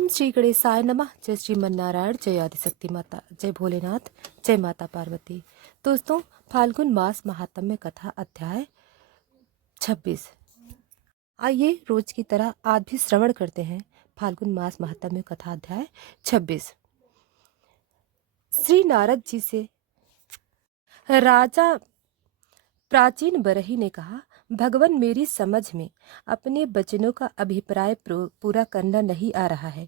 ओम श्री गणेशाय नमः। जय श्रीमन्नारायण, जय आदिशक्ति माता, जय भोलेनाथ, जय माता पार्वती। दोस्तों, फाल्गुन मास महात्म्य कथा अध्याय 26। आइए रोज की तरह आज भी श्रवण करते हैं फाल्गुन मास महात्म्य कथा अध्याय 26। श्री नारद जी से राजा प्राचीन बरही ने कहा, भगवान, मेरी समझ में अपने वचनों का अभिप्राय पूरा करना नहीं आ रहा है।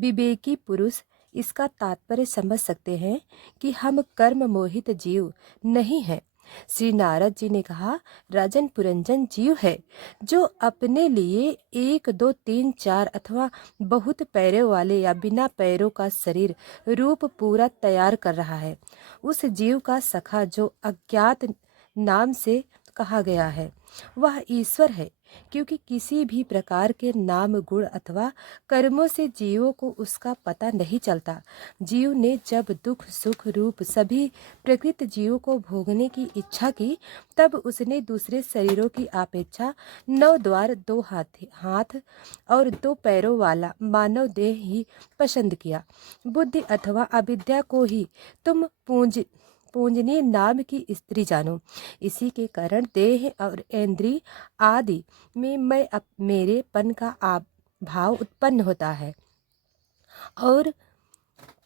विवेकी पुरुष इसका तात्पर्य समझ सकते हैं कि हम कर्म मोहित जीव नहीं हैं। श्री नारद जी ने कहा, राजन पुरंजन जीव है जो अपने लिए 1, 2, 3, 4 अथवा बहुत पैरों वाले या बिना पैरों का शरीर रूप पूरा तैयार कर रहा है। उस जीव का सखा जो अज्ञात नाम से कहा गया है वह ईश्वर है, क्योंकि किसी भी प्रकार के नाम गुण अथवा कर्मों से जीवों को उसका पता नहीं चलता। जीव ने जब दुख सुख रूप सभी प्रकृत जीवों को भोगने की इच्छा की, तब उसने दूसरे शरीरों की अपेक्षा 9 द्वार, 2 हाथ और 2 पैरों वाला मानव देह ही पसंद किया। बुद्धि अथवा अविद्या को ही तुम पूजनीय नाम की स्त्री जानो। इसी के कारण देह और इंद्रिय आदि में मेरेपन का भाव उत्पन्न होता है और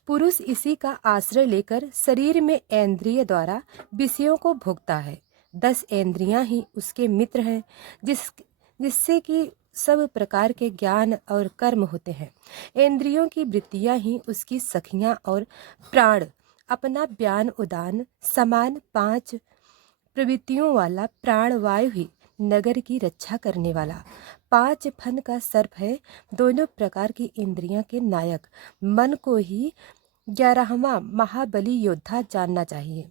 पुरुष इसी का आश्रय लेकर शरीर में इंद्रिय द्वारा विषयों को भोगता है। 10 इंद्रियां ही उसके मित्र हैं, जिससे कि सब प्रकार के ज्ञान और कर्म होते हैं। इंद्रियों की वृत्तियां ही उसकी सखियां और प्राण अपना ज्ञान उदान समान 5 प्रवृत्तियों वाला प्राणवायु ही नगर की रक्षा करने वाला 5 फन का सर्प है। दोनों प्रकार की इंद्रियां के नायक मन को ही 11वां महाबली योद्धा जानना चाहिए।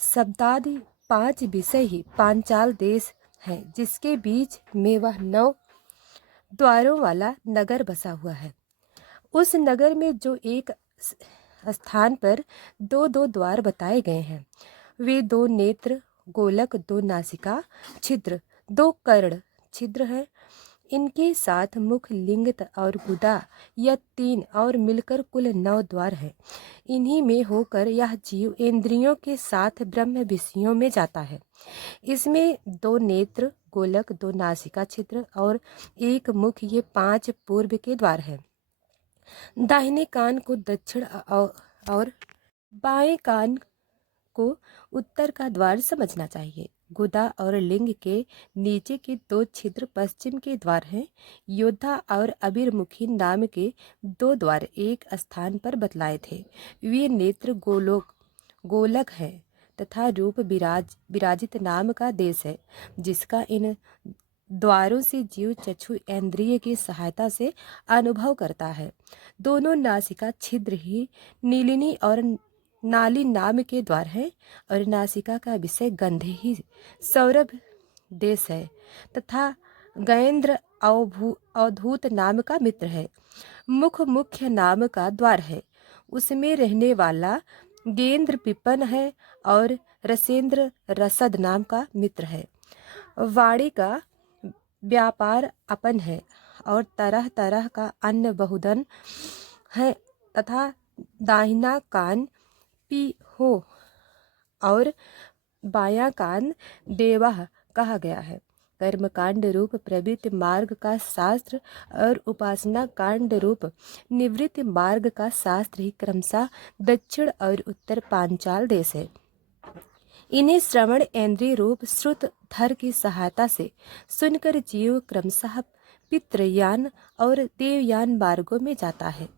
शब्दादि 5 विषय ही पांचाल देश है, जिसके बीच में वह 9 द्वारों वाला नगर बसा हुआ है। उस नगर में जो एक स्थान पर 2-2 द्वार बताए गए हैं, वे 2 नेत्र गोलक, 2 नासिका छिद्र, 2 कर्ण छिद्र है। इनके साथ मुख, लिंग और गुदा यह 3 और मिलकर कुल 9 द्वार है। इन्हीं में होकर यह जीव इंद्रियों के साथ ब्रह्म विषयों में जाता है। इसमें 2 नेत्र गोलक, 2 नासिका छिद्र और 1 मुख, ये 5 पूर्व के द्वार है। दाहिने कान को दक्षिण और बाएं कान को उत्तर का द्वार समझना चाहिए। गुदा और लिंग के नीचे के 2 छिद्र पश्चिम के द्वार हैं। योद्धा और अबीरमुखी नाम के 2 द्वार एक स्थान पर बतलाए थे। वे नेत्र गोलक है तथा रूप विराजित नाम का देश है, जिसका इन द्वारों से जीव चक्षु इंद्रिय की सहायता से अनुभव करता है। दोनों नासिका छिद्र ही नीलिनी और नाली नाम के द्वार है और नासिका का विषय गंधे ही सौरभ देश है तथा गैंद्र अवधूत नाम का मित्र है। मुख मुख्य नाम का द्वार है, उसमें रहने वाला गेंद्र पिपन है और रसेंद्र रसद नाम का मित्र है। वाणी का व्यापार अपन है और तरह तरह का अन्न बहुधन है तथा दाहिना कान पी हो और बायां कान देवाह कहा गया है। कर्मकांड रूप प्रवृत्ति मार्ग का शास्त्र और उपासना कांड रूप निवृत्ति मार्ग का शास्त्र ही क्रमशः दक्षिण और उत्तर पांचाल देश है। इन्हें श्रवण इंद्रिय रूप श्रुत धर की सहायता से सुनकर जीव क्रमशः पितृयान और देवयान मार्गों में जाता है।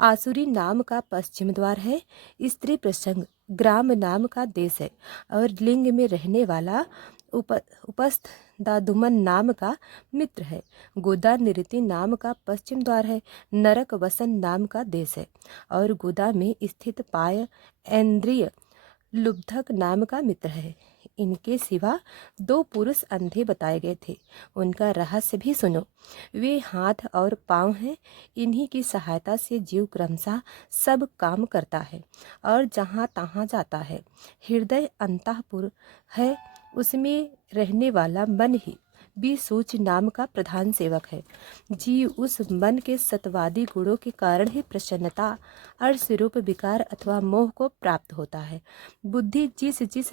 आसुरी नाम का पश्चिम द्वार है। स्त्री प्रसंग ग्राम नाम का देश है और लिंग में रहने वाला उपस्थ दादुमन नाम का मित्र है। गुदा निरति नाम का पश्चिम द्वार है। नरक वसन नाम का देश है और गुदा में स्थित पाय इंद्रिय लुब्धक नाम का मित्र है। इनके सिवा 2 पुरुष अंधे बताए गए थे, उनका रहस्य भी सुनो। वे हाथ और पाँव हैं। इन्हीं की सहायता से जीव क्रमशः सब काम करता है और जहाँ तहाँ जाता है। हृदय अंतःपुर है, उसमें रहने वाला मन ही विसूच नाम का प्रधान सेवक है। जीव उस मन के सत्वादी गुणों के कारण ही प्रसन्नता, अर्श रूप विकार अथवा मोह को प्राप्त होता है। बुद्धि जिस जिस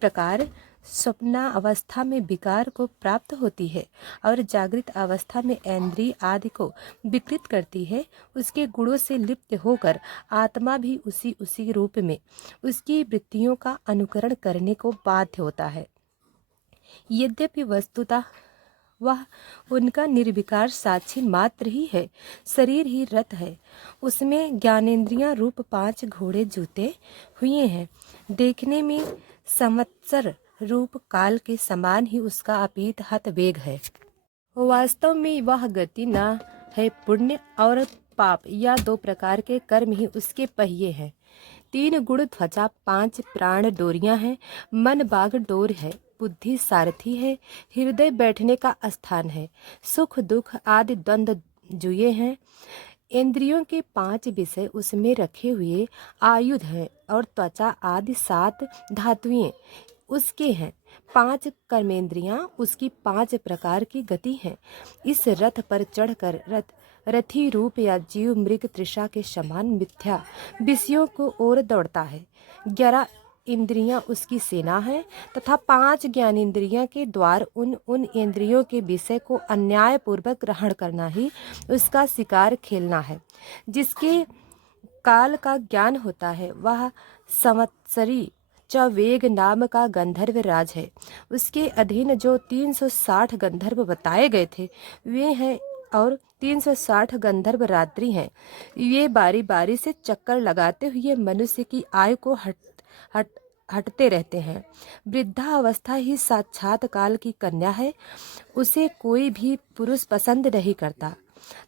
प्रकार स्वप्ना अवस्था में विकार को प्राप्त होती है और जागृत अवस्था में इंद्रिय आदि को विकृत करती है, उसके गुणों से लिप्त होकर आत्मा भी उसी उसी रूप में उसकी वृत्तियों का अनुकरण करने को बाध्य होता है। यद्यपि वस्तुतः वह उनका निर्विकार साक्षी मात्र ही है, शरीर ही रथ है, उसमें ज्ञानेंद्रियां रूप 5 घोड़े जूते हुए हैं। देखने में संवत्सर रूप काल के समान ही उसका अपीत हत वेग है। वास्तव में वह गति न है, पुण्य और पाप या 2 प्रकार के कर्म ही उसके पहिए हैं। 3 गुण ध्वजा, 5 प्राण डोरियां हैं, मन बाघ डोर है, बुद्धि सारथी है, हृदय बैठने का स्थान है, सुख दुख आदि द्वंद्व जुए हैं। इंद्रियों के 5 विषय उसमें रखे हुए आयुध हैं और त्वचा आदि 7 धातुएं उसके हैं। 5 कर्मेंद्रियां उसकी 5 प्रकार की गति हैं। इस रथ पर चढ़कर रथी रूप या जीव मृग तृषा के समान मिथ्या विषयों को ओर दौड़ता है। 11 इंद्रियां उसकी सेना है तथा 5 ज्ञानेंद्रियां के द्वार उन इंद्रियों के विषय को अन्याय पूर्वक ग्रहण करना ही उसका शिकार खेलना है। जिसके काल का ज्ञान होता है वह संवत्सरी वेग नाम का गंधर्व राज है। उसके अधीन जो 360 गंधर्व बताए गए थे वे हैं और 360 गंधर्व रात्रि हैं। ये बारी बारी से चक्कर लगाते हुए मनुष्य की आयु को हटते रहते हैं। वृद्धावस्था ही साक्षात काल की कन्या है, उसे कोई भी पुरुष पसंद नहीं करता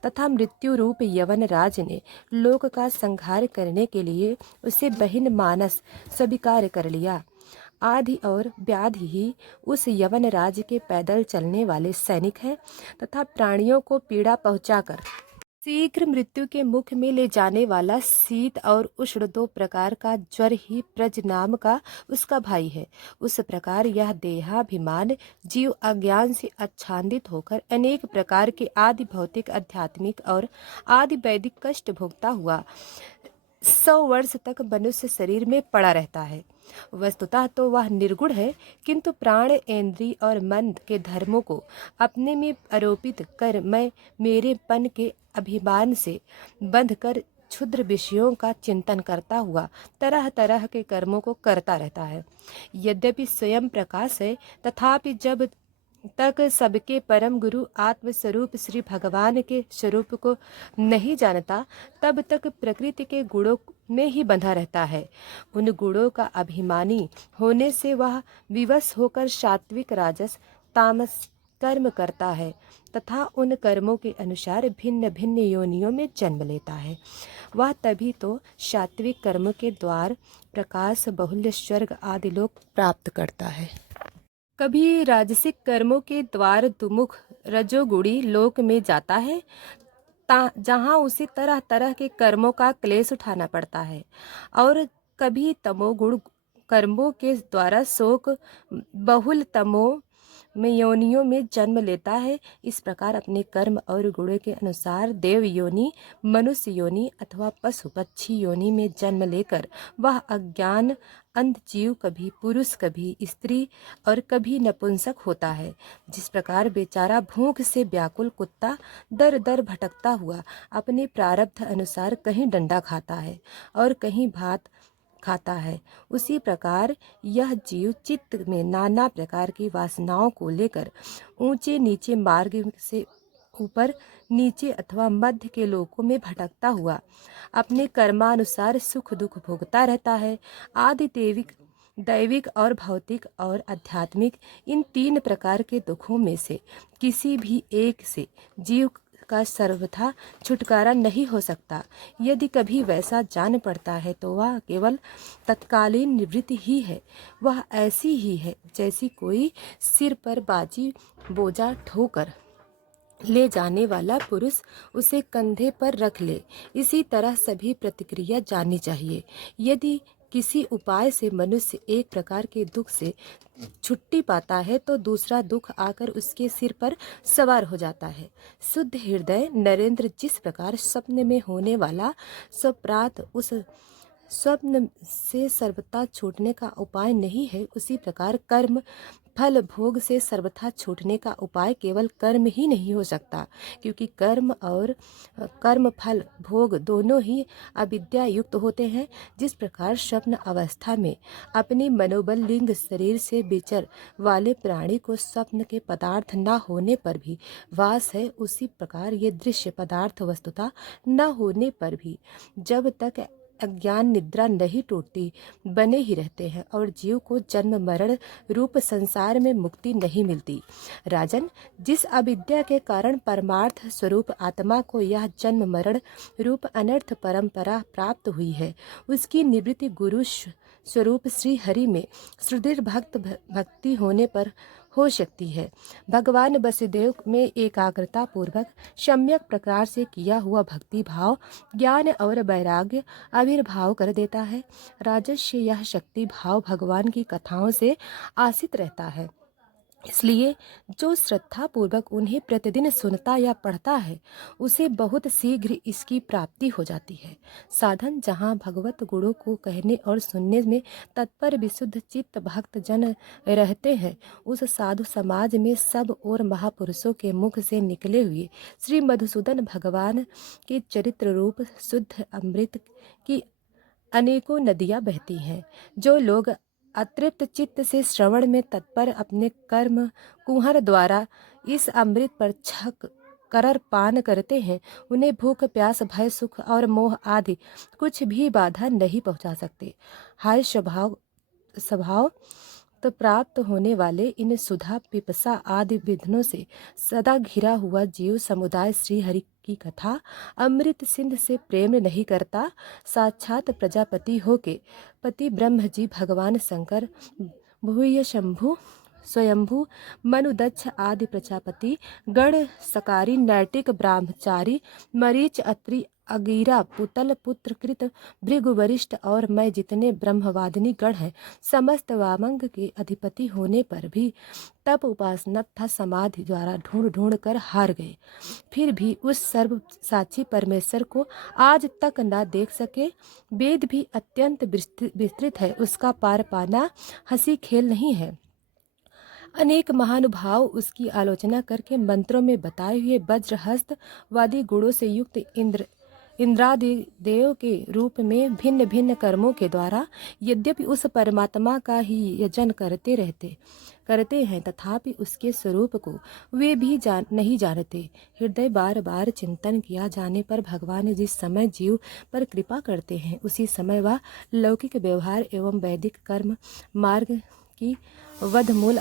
तथा मृत्यु रूप यवन राज ने लोक का संहार करने के लिए उसे बहिन मानस स्वीकार कर लिया। आदि और व्याधि ही उस यवन राज के पैदल चलने वाले सैनिक हैं तथा प्राणियों को पीड़ा पहुंचाकर शीघ्र मृत्यु के मुख में ले जाने वाला शीत और उष्ण 2 प्रकार का ज्वर ही प्रज नाम का उसका भाई है। उस प्रकार यह देहाभिमान जीव अज्ञान से आच्छादित होकर अनेक प्रकार के आदि भौतिक, आध्यात्मिक और आदि वैदिक कष्ट भोगता हुआ 100 वर्ष तक मनुष्य शरीर में पड़ा रहता है। वस्तुतः तो वह निर्गुण है, किंतु प्राण, इंद्रिय और मन के धर्मों को अपने में आरोपित कर मैं मेरेपन के अभिमान से बंधकर क्षुद्र विषयों का चिंतन करता हुआ तरह तरह के कर्मों को करता रहता है। यद्यपि स्वयं प्रकाश है, तथापि जब तक सबके परम गुरु आत्मस्वरूप श्री भगवान के स्वरूप को नहीं जानता, तब तक प्रकृति के गुणों में ही बंधा रहता है। उन गुणों का अभिमानी होने से वह विवश होकर सात्विक, राजस, तामस कर्म करता है तथा उन कर्मों के अनुसार भिन्न भिन्न योनियों में जन्म लेता है। वह तभी तो सात्विक कर्म के द्वार प्रकाश, बहुल्य, स्वर्ग आदि लोक प्राप्त करता है। कभी राजसिक कर्मों के द्वार दुमुख रजोगुणी लोक में जाता है, जहाँ उसे तरह तरह के कर्मों का क्लेश उठाना पड़ता है, और कभी तमोगुण कर्मों के द्वारा शोक बहुल तमो में योनियों में जन्म लेता है। इस प्रकार अपने कर्म और गुणों के अनुसार देव योनि, मनुष्य योनि अथवा पशु पक्षी योनि में जन्म लेकर वह अज्ञान अंध जीव कभी पुरुष, कभी स्त्री और कभी नपुंसक होता है। जिस प्रकार बेचारा भूख से व्याकुल कुत्ता दर दर भटकता हुआ अपने प्रारब्ध अनुसार कहीं डंडा खाता है और कहीं भात खाता है, उसी प्रकार यह जीव चित्त में नाना प्रकार की वासनाओं को लेकर ऊंचे नीचे मार्ग से ऊपर नीचे अथवा मध्य के लोकों में भटकता हुआ अपने कर्मानुसार सुख दुख भोगता रहता है। आदि दैविक और भौतिक और आध्यात्मिक इन 3 प्रकार के दुखों में से किसी भी एक से जीव का सर्वथा छुटकारा नहीं हो सकता। यदि कभी वैसा जान पड़ता है तो वह केवल तत्कालीन निवृत्ति ही है। वह ऐसी ही है जैसी कोई सिर पर बाजी बोझा ढोकर ले जाने वाला पुरुष उसे कंधे पर रख ले। इसी तरह सभी प्रतिक्रिया जाननी चाहिए। यदि किसी उपाय से मनुष्य एक प्रकार के दुख से छुट्टी पाता है तो दूसरा दुख आकर उसके सिर पर सवार हो जाता है। शुद्ध हृदय नरेंद्र जिस प्रकार स्वप्न में होने वाला स्वप्रात उस स्वप्न से सर्वथा छूटने का उपाय नहीं है, उसी प्रकार कर्म फल भोग से सर्वथा छूटने का उपाय केवल कर्म ही नहीं हो सकता, क्योंकि कर्म और कर्म फल भोग दोनों ही अविद्या युक्त होते हैं। जिस प्रकार स्वप्न अवस्था में अपनी मनोबल लिंग शरीर से विचर वाले प्राणी को स्वप्न के पदार्थ न होने पर भी वास है, उसी प्रकार ये दृश्य पदार्थ वस्तुतः न होने पर भी जब तक अज्ञान निद्रा नहीं टूटती बने ही रहते हैं और जीव को जन्म मरण रूप संसार में मुक्ति नहीं मिलती। राजन, जिस अविद्या के कारण परमार्थ स्वरूप आत्मा को यह जन्म मरण रूप अनर्थ परंपरा प्राप्त हुई है, उसकी निवृत्ति गुरु स्वरूप श्री हरि में सुदृढ़ भक्ति होने पर हो सकती है। भगवान वसुदेव में एकाग्रता पूर्वक सम्यक प्रकार से किया हुआ भक्ति भाव ज्ञान और वैराग्य आविर्भाव कर देता है। राजस्य यह शक्ति भाव भगवान की कथाओं से आसित रहता है, इसलिए जो श्रद्धा पूर्वक उन्हें प्रतिदिन सुनता या पढ़ता है उसे बहुत शीघ्र इसकी प्राप्ति हो जाती है। साधन जहाँ भगवत गुणों को कहने और सुनने में तत्पर विशुद्ध चित्त भक्त जन रहते हैं, उस साधु समाज में सब और महापुरुषों के मुख से निकले हुए श्री मधुसूदन भगवान के चरित्र रूप शुद्ध अमृत की अनेकों नदियाँ बहती हैं। जो लोग अतृप्त चित्त से श्रवण में तत्पर अपने कर्म कुहर द्वारा इस अमृत पर छक कर पान करते हैं, उन्हें भूख प्यास भय सुख और मोह आदि कुछ भी बाधा नहीं पहुंचा सकते। हाय स्वभाव तो प्राप्त होने वाले इन सुधा पिपसा आदि विघ्नों से सदा घिरा हुआ जीव समुदाय श्री हरि की कथा अमृत सिंध से प्रेम नहीं करता। साक्षात प्रजापति होके पति ब्रह्म जी भगवान शंकर भूय शंभु स्वयंभू मनुदक्ष आदि प्रजापति गण सकारी नैतिक ब्रह्मचारी मरीच अत्रि अगीरा पुतल पुत्र कृत भृगु वरिष्ठ और मैं जितने ब्रह्मवादिनी गण हैं, समस्त वामंग के अधिपति होने पर भी तप उपासना तथा समाधि द्वारा ढूंढ ढूंढ कर हार गए, फिर भी उस सर्व साक्षी परमेश्वर को आज तक न देख सके। वेद भी अत्यंत विस्तृत है, उसका पार पाना हंसी खेल नहीं है। अनेक महानुभाव उसकी आलोचना करके मंत्रों में बताए हुए वज्रहस्त वादी गुणों से युक्त इंद्रादि देव के रूप में भिन्न भिन्न कर्मों के द्वारा यद्यपि उस परमात्मा का ही यजन करते हैं, तथापि उसके स्वरूप को वे भी नहीं जानते। हृदय बार बार चिंतन किया जाने पर भगवान जिस समय जीव पर कृपा करते हैं, उसी समय वह लौकिक व्यवहार एवं वैदिक कर्म मार्ग की वधमूल